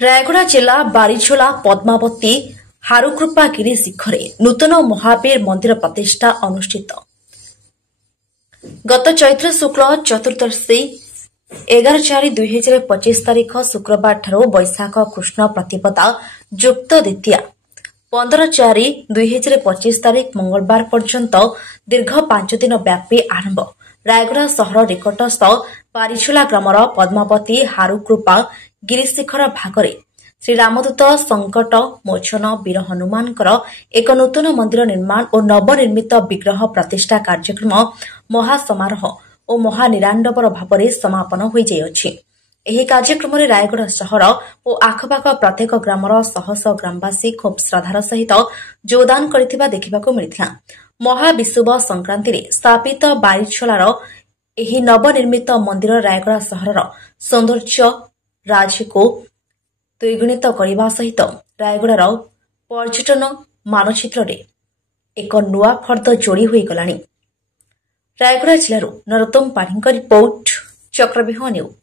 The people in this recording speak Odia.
ରାୟଗଡ଼ା ଜିଲ୍ଲା ବାରିଝୋଲା ପଦ୍ମାବତୀ ହାରୁକୃପାଗିରି ଶିଖରେ ନୂତନ ମହାବୀର ମନ୍ଦିର ପ୍ରତିଷ୍ଠା ଅନୁଷ୍ଠିତ। ଗତ ଚୈତ୍ର ଶୁକ୍ଳ ଚତୁର୍ଦ୍ଦଶୀ 11/4/2025 ତାରିଖ ଶୁକ୍ରବାରଠାରୁ ବୈଶାଖ କୃଷ୍ଣ ପ୍ରତିପଦା ଯୁକ୍ତ ଦ୍ୱିତୀୟା 15/4/2025 ତାରିଖ ମଙ୍ଗଳବାର ପର୍ଯ୍ୟନ୍ତ ଦୀର୍ଘ 5 ଦିନ ବ୍ୟାପୀ ଆରମ୍ଭ। ରାୟଗଡ଼ା ସହର ନିକଟସ୍ଥ ବାରିଝୋଲା ଗ୍ରାମର ପଦ୍ମାବତୀ ହାରୁକୃପା ଗିରିଶିଖର ଭାଗରେ ଶ୍ରୀରାମଦୂତ ସଙ୍କଟ ମୋଚନ ବୀର ହନୁମାନଙ୍କର ଏକ ନୂତନ ମନ୍ଦିର ନିର୍ମାଣ ଓ ନବନିର୍ମିତ ବିଗ୍ରହ ପ୍ରତିଷ୍ଠା କାର୍ଯ୍ୟକ୍ରମ ମହାସମାରୋହ ଓ ମହାନିରାଣ୍ଡବର ଭାବରେ ସମାପନ ହୋଇଯାଇଅଛି। ଏହି କାର୍ଯ୍ୟକ୍ରମରେ ରାୟଗଡ଼ା ସହର ଓ ଆଖପାଖ ପ୍ରତ୍ୟେକ ଗ୍ରାମର ଶହ ଶହ ଗ୍ରାମବାସୀ ଖୁବ୍ ଶ୍ରଦ୍ଧାର ସହିତ ଯୋଗଦାନ କରିଥିବା ଦେଖିବାକୁ ମିଳିଥିଲା। ମହାବିଷୁବ ସଂକ୍ରାନ୍ତିରେ ସ୍ଥାପିତ ବାରିଝୋଲାର ଏହି ନବନିର୍ମିତ ମନ୍ଦିର ରାୟଗଡ଼ା ସହରର ସୌନ୍ଦର୍ଯ୍ୟ ରାଜିକୁ ଦ୍ୱିଗୁଣିତ କରିବା ସହିତ ରାୟଗଡ଼ାର ପର୍ଯ୍ୟଟନ ମାନଚିତ୍ରରେ ଏକ ନୂଆ ଫର୍ଦ୍ଦ ଯୋଡ଼ି ହୋଇଗଲାଣି। ରାୟଗଡ଼ା ଜିଲ୍ଲାରୁ ନରୋତ୍ତମ ପାଢ଼ୀଙ୍କ ରିପୋର୍ଟ, ଚକ୍ରବ୍ୟୁହ ନ୍ୟୁଜ୍।